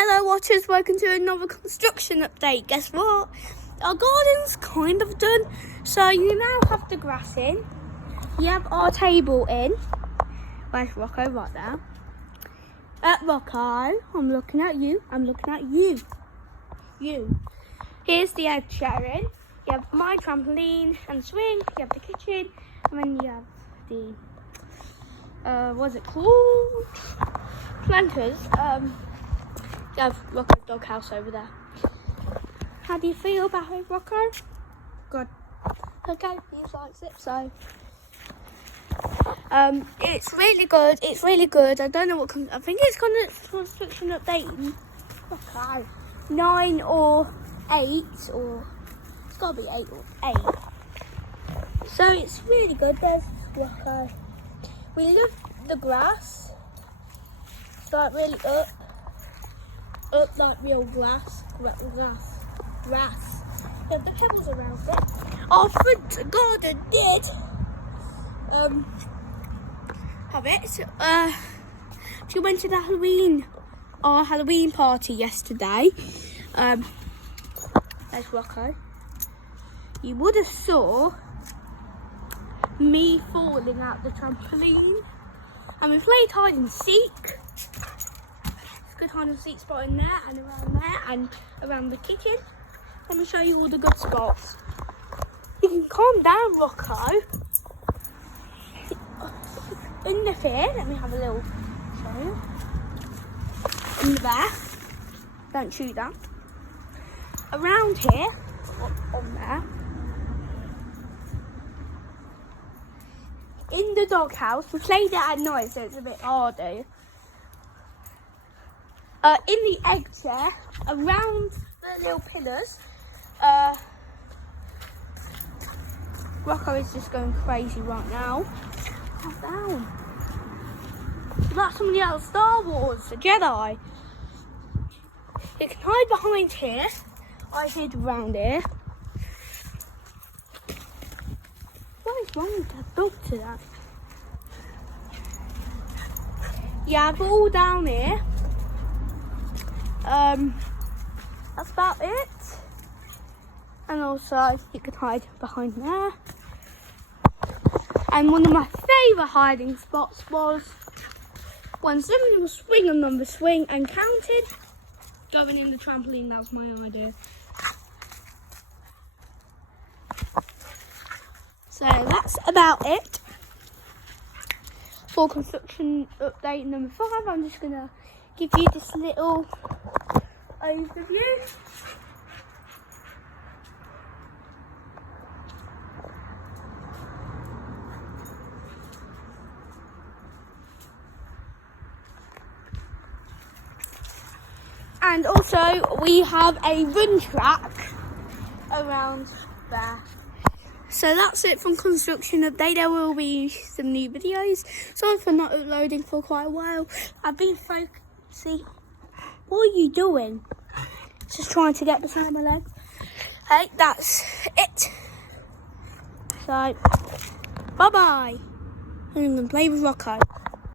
Hello watchers, welcome to another construction update. Guess what? Our garden's kind of done. So you now have the grass in. You have our table in. Where's Rocco? Right there. Rocco, I'm looking at you. I'm looking at you. You. Here's the egg chair in. You have my trampoline and swing. You have the kitchen. And then you have the, what's it called? Planters. You have Rocco's doghouse over there. How do you feel about it, Rocco? Good. Okay, he likes it, so. It's really good. It's really good. I don't know what comes. I think it's construction update. Okay. 9 or 8 or it's gotta be 8 or 8. So it's really good. There's Rocco. We love the grass. It's like really up like real grass. Grass. Yeah, the pebbles around it. Our front garden did have it. She went to our Halloween party yesterday. There's Rocco. You would have saw me falling out the trampoline, and we played hide and seek. It's a good hide and seek spot in there and around the kitchen. Let me show you all the good spots. You can calm down, Rocco. In the here, let me have a little show you. In the back, don't shoot that. Around here, on there. In the doghouse, we played it at night, so it's a bit harder. In the egg chair, around the little pillars, Rocco is just going crazy right now. Calm down. That's somebody else, Star Wars, the Jedi. You can hide behind here. I hid around here. What is wrong with that dog today? Yeah, but all down here. That's about it. And also, you can hide behind there. And one of my favourite hiding spots was when somebody was swinging on the swing and counted, going in the trampoline. That was my idea. So that's about it for construction update number 5. I'm just going to give you this little overview. And also we have a run track around there. So that's it from construction update. There will be some new videos. Sorry for not uploading for quite a while. I've been focusing. What are you doing? Just trying to get beside my legs. Hey, that's it. So, bye-bye. I'm going to play with Rocco.